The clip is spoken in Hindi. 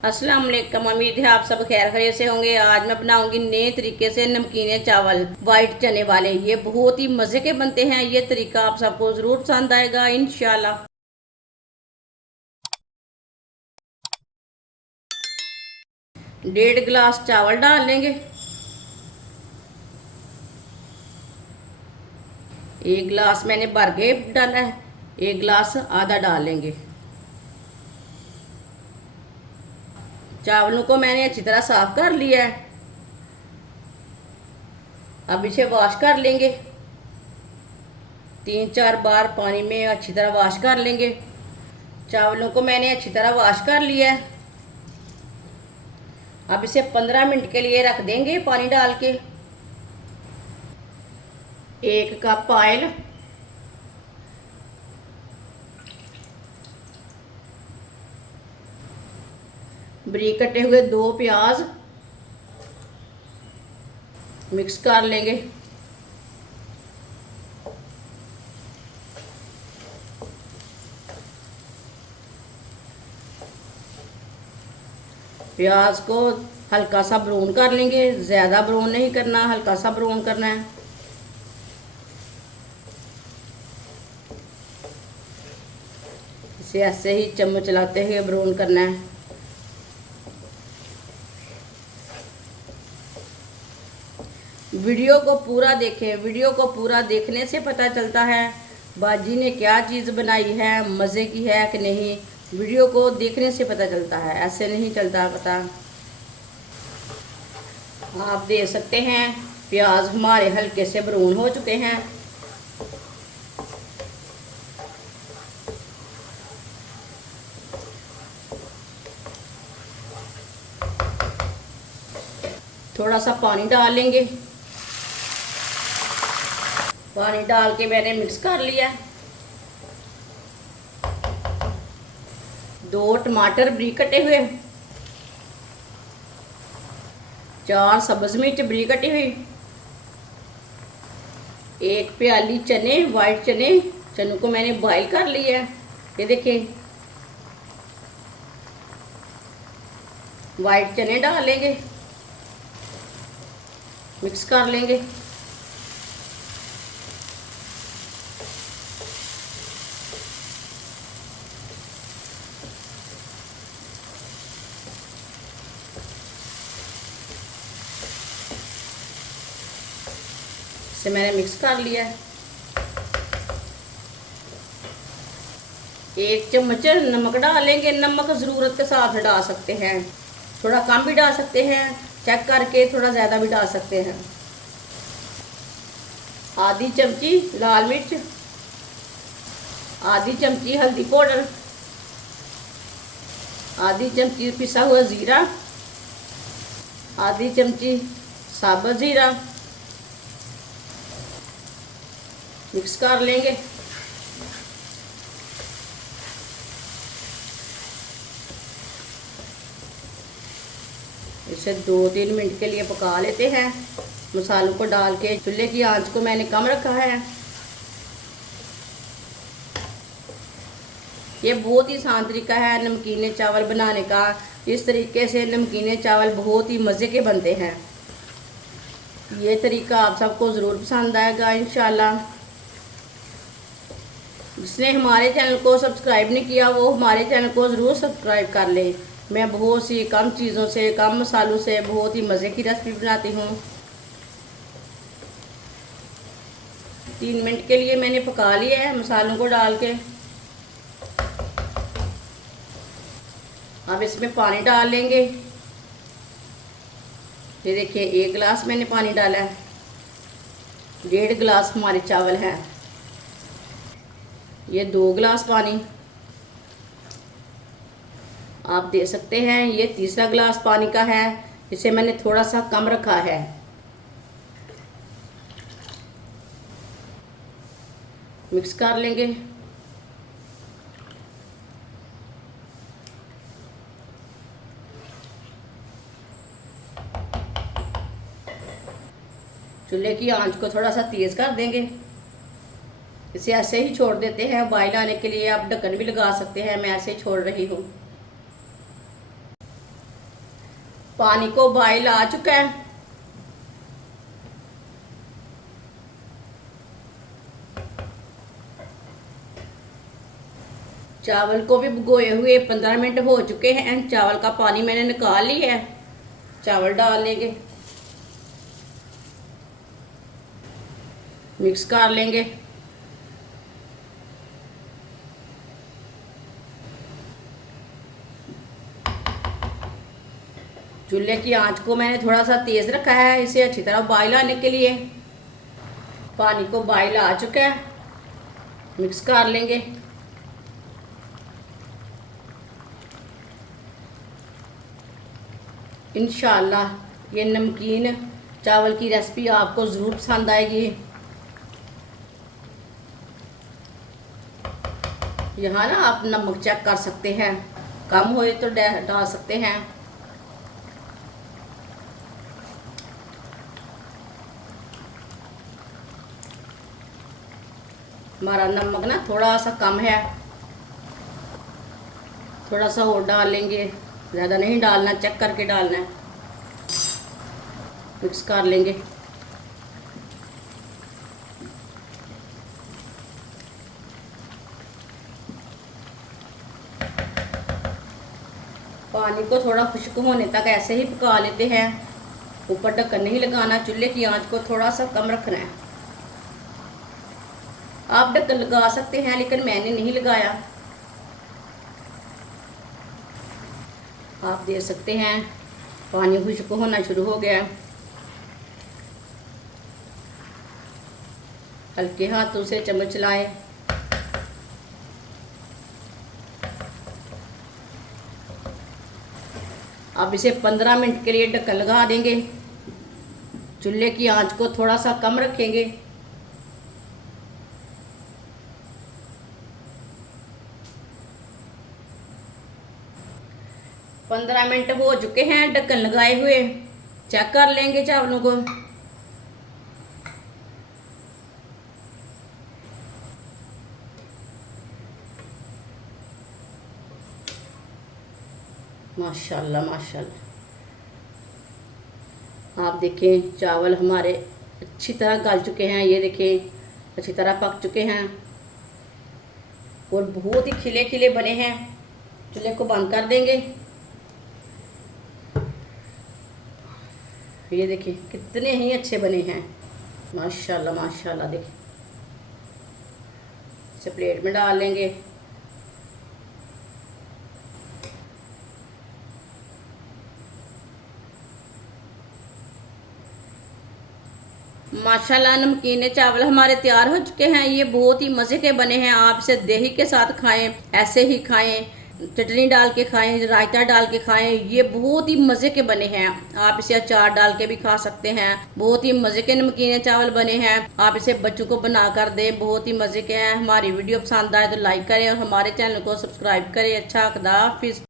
अस्सलाम वालेकुम। उम्मीद है आप सब खैर खैरियत से होंगे। आज मैं बनाऊंगी नए तरीके से नमकीने चावल वाइट चने वाले। ये बहुत ही मज़े के बनते हैं। ये तरीका आप सबको ज़रूर पसंद आएगा इंशाल्लाह। 1.5 गिलास चावल डाल लेंगे। 1 गिलास मैंने भर के डाला है, 1 गिलास आधा डाल लेंगे। चावलों को मैंने अच्छी तरह साफ कर लिया है। अब इसे वॉश कर लेंगे। 3-4 बार पानी में अच्छी तरह वॉश कर लेंगे। चावलों को मैंने अच्छी तरह वॉश कर लिया है। अब इसे 15 मिनट के लिए रख देंगे पानी डाल के। 1 कप ऑयल, बारीक कटे हुए 2 प्याज मिक्स कर लेंगे। प्याज को हल्का सा ब्राउन कर लेंगे, ज़्यादा ब्राउन नहीं करना, हल्का सा ब्राउन करना है। इसे ऐसे ही चम्मच चलाते हुए ब्राउन करना है। वीडियो को पूरा देखें। वीडियो को पूरा देखने से पता चलता है बाजी ने क्या चीज़ बनाई है, मज़े की है कि नहीं। वीडियो को देखने से पता चलता है, ऐसे नहीं चलता पता। आप देख सकते हैं प्याज हमारे हल्के से ब्राउन हो चुके हैं। थोड़ा सा पानी डाल लेंगे। पानी डाल के मैंने मिक्स कर लिया। 2 टमाटर बारीक कटे हुए, 4 सब्ज मिर्च बारीक कटी हुई, 1 प्याली चने, वाइट चने। चनों को मैंने बॉईल कर लिया है। ये देखिए वाइट चने डाल लेंगे, मिक्स कर लेंगे। इसे मैंने मिक्स कर लिया है। 1 चम्मच नमक डाल लेंगे। नमक ज़रूरत के साथ डाल सकते हैं, थोड़ा कम भी डाल सकते हैं, चेक करके थोड़ा ज़्यादा भी डाल सकते हैं। आधी चमची लाल मिर्च, आधी चमची हल्दी पाउडर, आधी चमची पिसा हुआ ज़ीरा, आधी चमची साबुत ज़ीरा। मिक्स कर लेंगे। इसे 2-3 मिनट के लिए पका लेते हैं। मसालों को डाल के चूल्हे की आंच को मैंने कम रखा है। ये बहुत ही आसान तरीका है नमकीने चावल बनाने का। इस तरीके से नमकीने चावल बहुत ही मज़े के बनते हैं। ये तरीका आप सबको ज़रूर पसंद आएगा इंशाल्लाह। जिसने हमारे चैनल को सब्सक्राइब नहीं किया वो हमारे चैनल को ज़रूर सब्सक्राइब कर ले। मैं बहुत सी कम चीज़ों से, कम मसालों से बहुत ही मज़े की रेसिपी बनाती हूँ। 3 मिनट के लिए मैंने पका लिया है मसालों को डाल के। अब इसमें पानी डाल लेंगे। ये देखिए 1 गिलास मैंने पानी डाला है। 1.5 गिलास हमारे चावल हैं। ये 2 गिलास पानी आप दे सकते हैं। ये तीसरा गिलास पानी का है, इसे मैंने थोड़ा सा कम रखा है। मिक्स कर लेंगे। चूल्हे की आंच को थोड़ा सा तेज़ कर देंगे। इसे ऐसे ही छोड़ देते हैं बॉईल आने के लिए। आप ढक्कन भी लगा सकते हैं, मैं ऐसे ही छोड़ रही हूँ। पानी को बॉयल आ चुका है। चावल को भी भिगोए हुए 15 मिनट हो चुके हैं। चावल का पानी मैंने निकाल लिया है। चावल डाल लेंगे, मिक्स कर लेंगे। चूल्हे की आंच को मैंने थोड़ा सा तेज रखा है इसे अच्छी तरह बॉयल आने के लिए। पानी को बॉयल आ चुका है, मिक्स कर लेंगे। इंशाल्लाह ये नमकीन चावल की रेसिपी आपको ज़रूर पसंद आएगी। यहाँ ना आप नमक चेक कर सकते हैं, कम होए तो डाल सकते हैं। हमारा नमक ना थोड़ा सा कम है, थोड़ा सा और डाल लेंगे। ज़्यादा नहीं डालना, चेक करके डालना है। मिक्स कर लेंगे। पानी को थोड़ा खुश्क होने तक ऐसे ही पका लेते हैं। ऊपर ढक्कन नहीं लगाना, चूल्हे की आंच को थोड़ा सा कम रखना है। आप ढक्कन लगा सकते हैं लेकिन मैंने नहीं लगाया। आप देख सकते हैं पानी खुश्क होना शुरू हो गया। हल्के हाथों से चम्मच चलाएं। अब इसे 15 मिनट के लिए ढक्कन लगा देंगे। चूल्हे की आंच को थोड़ा सा कम रखेंगे। पंद्रह मिनट हो चुके हैं ढक्कन लगाए हुए। चेक कर लेंगे चावलों को। माशाल्लाह माशाल्लाह। आप देखें चावल हमारे अच्छी तरह गल चुके हैं। ये देखें अच्छी तरह पक चुके हैं और बहुत ही खिले खिले बने हैं। चूल्हे को बंद कर देंगे। ये देखिए कितने ही अच्छे बने हैं। माशाल्लाह माशाल्लाह। देखिए इसे प्लेट में डाल लेंगे। माशाल्लाह नमकीन चावल हमारे तैयार हो चुके हैं। ये बहुत ही मज़े के बने हैं। आप इसे दही के साथ खाएं, ऐसे ही खाएं, चटनी डाल के खाएं, रायता डाल के खाएं। ये बहुत ही मज़े के बने हैं। आप इसे अचार डाल के भी खा सकते हैं। बहुत ही मज़े के नमकीन चावल बने हैं। आप इसे बच्चों को बना कर दें, बहुत ही मज़े के हैं। हमारी वीडियो पसंद आए तो लाइक करें और हमारे चैनल को सब्सक्राइब करें। अच्छा, खुदा हाफिज़।